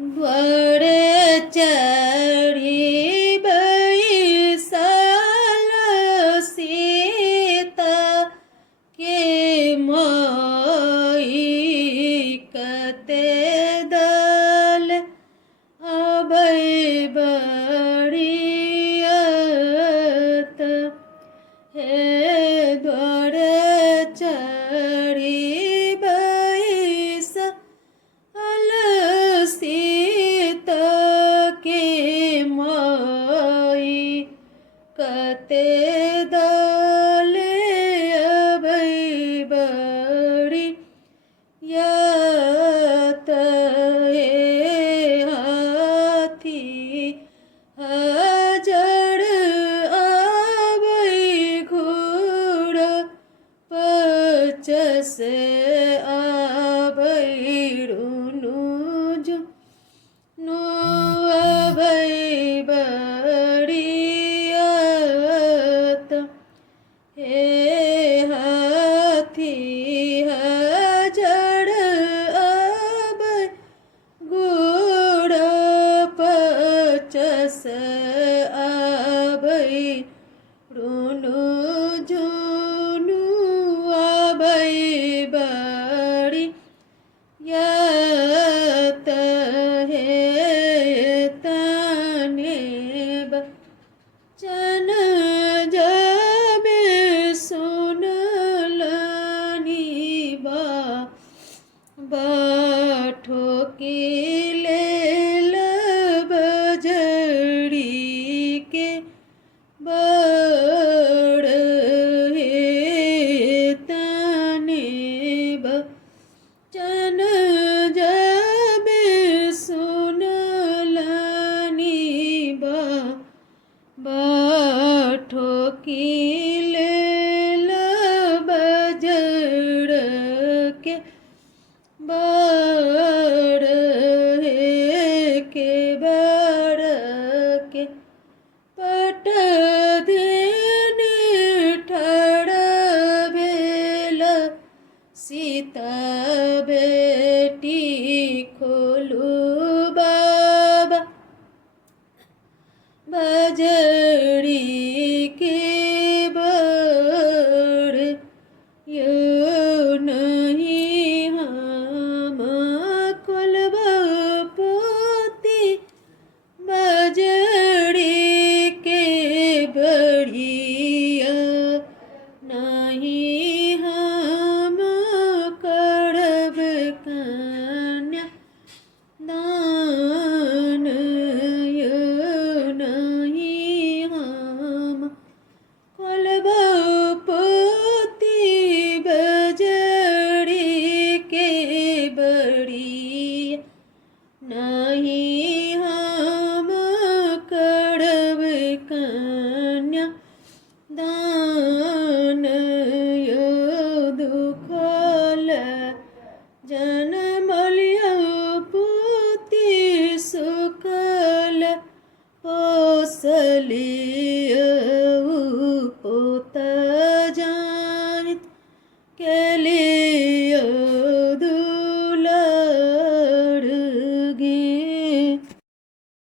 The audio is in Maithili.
द्वार चढ़ी बैसल सीता के माई कते दल अबै बड़ियत हे द्वार चढ़ी बैसल सीता के माई कते दल अबै बड़ियत हे हाथी हजड़ आबै घोड़ा पचस आबै रुनु जुनु आबै बड़ियत हे हाथी हजड़ आबै घोड़ा पचस आबै रुनु जुनु आबै बड़ियत हे तने बचन जबे सुनलनि बाठो की लेल बजड़ी के बड़ हे तने बचन जबे सुनलनि बाठो की लेल बजड़ के बड़ हे के बड़ के पट देने ठड़ भेल सीता बेटी खोलू बाबा बजड़ी के बड़ यो नहीं हम खोलब पोती बजड़ी के बड़िया नहीं हम करब कन्या दान यो नहीं हम खोलब पोती बजड़ी के बड़िया नहीं हम करब कन्या दान यो दुखल जनमलिया पोती सुखल पोसलिय